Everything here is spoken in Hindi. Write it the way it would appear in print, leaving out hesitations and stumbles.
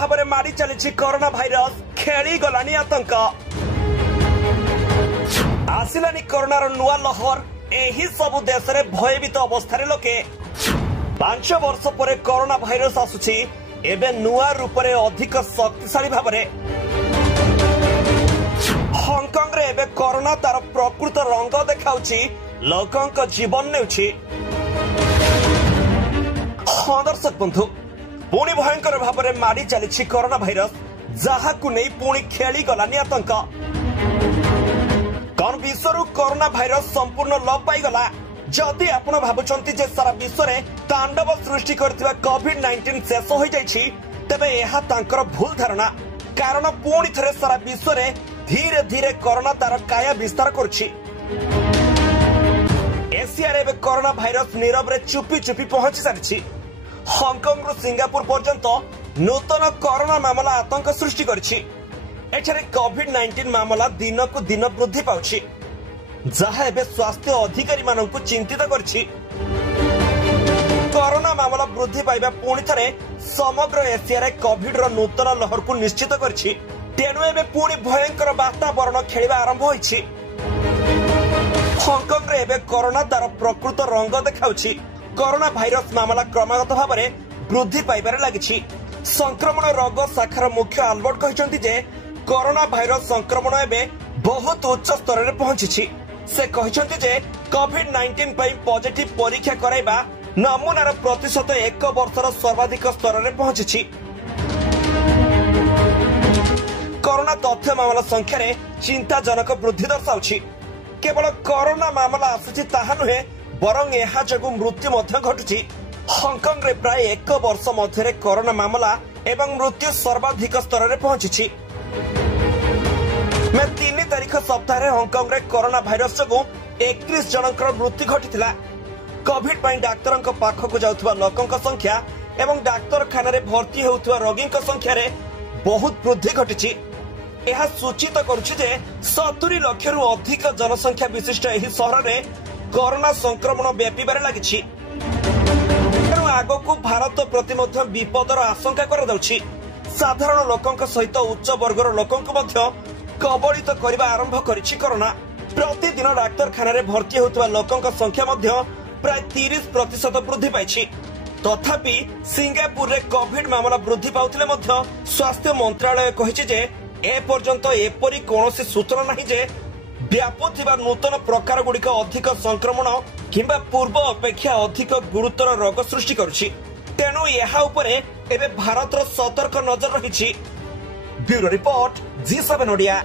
भाव में मारी चली कोरोना भाइरस खेली गलानी आतंक आसिलानी कोरोनार नुआ लहर एही सबु देश में भयभीत अवस्था लोके 5 वर्ष पर कोरोना भाइरस आसुची एबे नुआ रूप में अधिक शक्तिशाली भाव में हांगकांग रे एबे कोरोना तार प्रकृत रंग देखाउची लोकंक जीवन नेउची। हाँ दर्शक बंधु पुणी भयंकर भाव में मारी चली कोरोना भाइरस जहा को नहीं पुणी खेली गलानी आतंक कौन विश्व कोरोना भाइरस संपूर्ण लोप पाईगला जदि आपण भावुंट सारा विश्व में तांडव सृष्टि करथिबा कोविड-19 शेष हो जाइछि तेबे एहा तांकर भूल धारणा कारण पुणी थरे सारा विश्व में धीरे धीरे कोरोना तार काया विस्तार करुछि। एशिया रे कोरोना भाइरस नीरव रे चुपी चुपी पहुंची सारिछि। हांगकांग रु सिंगापुर पर्यंत नूतन कोरोना मामला आतंक सृष्टि करिछि। एठारे कोविड-19 मामला दिन को दिन वृद्धि पाउछि जहा एबे स्वास्थ्य अधिकारी माननकु चिंतित करछि। कोरोना मामला वृद्धि पाइबा पुणी थरे समग्र एशिया रे कोविड रो नूतन लहर को निश्चित करछि। तेणु एबे पुणी भयंकर वातावरण खेलिबा आरंभ होइछि। हांगकांग रे एबे कोरोना तार प्रकृत रंग देखाउछि। कोरोना भाइरस मामला क्रमागत भाव में वृद्धि पाइबारे लागिछि। संक्रमण रोग शाखार मुख्य आल्बर्ट कहते जे कोरोना भाइरस संक्रमण एबे बहुत उच्च स्तर रे पहुंची। से कहते जे कोविड-19 पई पॉजिटिव परीक्षा कराइबा नमूनार प्रतिशत 1 वर्षर सर्वाधिक स्तर रे पहुंची। कोरोना तथ्य मामला संख्या रे चिंताजनक वृद्धि दर्शाउछि। केवल कोरोना मामला आसुछि ताहा नुहे बरं एहा जगु मृत्यु मध्य घटुछि। हांगकांग रे प्राय 1 वर्ष मध्य कोरोना मामला एवं मृत्यु सर्वाधिक स्तर रे पहुंची। 3 तारीख सप्ताह हांगकांग रे कोरोना भाइरस जगु 31 जनकर मृत्यु घटिथिला। कोविड पई डाक्तरक पाखकु जाउथबा लोकंक संख्या एवं डाक्तरखाना रे भर्ती हेउथबा रोगीक संख्या रे बहुत वृद्धि घटिछि। यह सूचित करुछि जे 70 लाख रु अधिक जनसंख्या विशिष्ट एही शहर रे कोरोना संक्रमण व्यापीबारे लागिछि। तेणु आगकु भारत प्रति मध्य विपदर आशंका कराଯାଉଛି। साधारण लोकंक सहित उच्च वर्गर लोकंक मध्य कबलित करबा आरंभ करिछि कोरोना। प्रतिदिन डाक्तरखाना रे भर्ती होतबा लोकंक संख्या मध्य प्राय 30% वृद्धि पाइछि। तथापि सिंगापुर रे कोविड मामला वृद्धि पाउथिले मध्य स्वास्थ्य मंत्रालय कहिछि जे ए पर्यंत एपरि कोनोसी सूचना नाही जे व्यापुथिबा नूतन प्रकार गुड़िक अधिक संक्रमण किंबा पूर्व अपेक्षा अधिक गुरुतर रोग सृष्टि करुछि। तेणु एहा उपरे एबे भारतर सतर्क नजर रहिछि। Bureau report G7 Odia.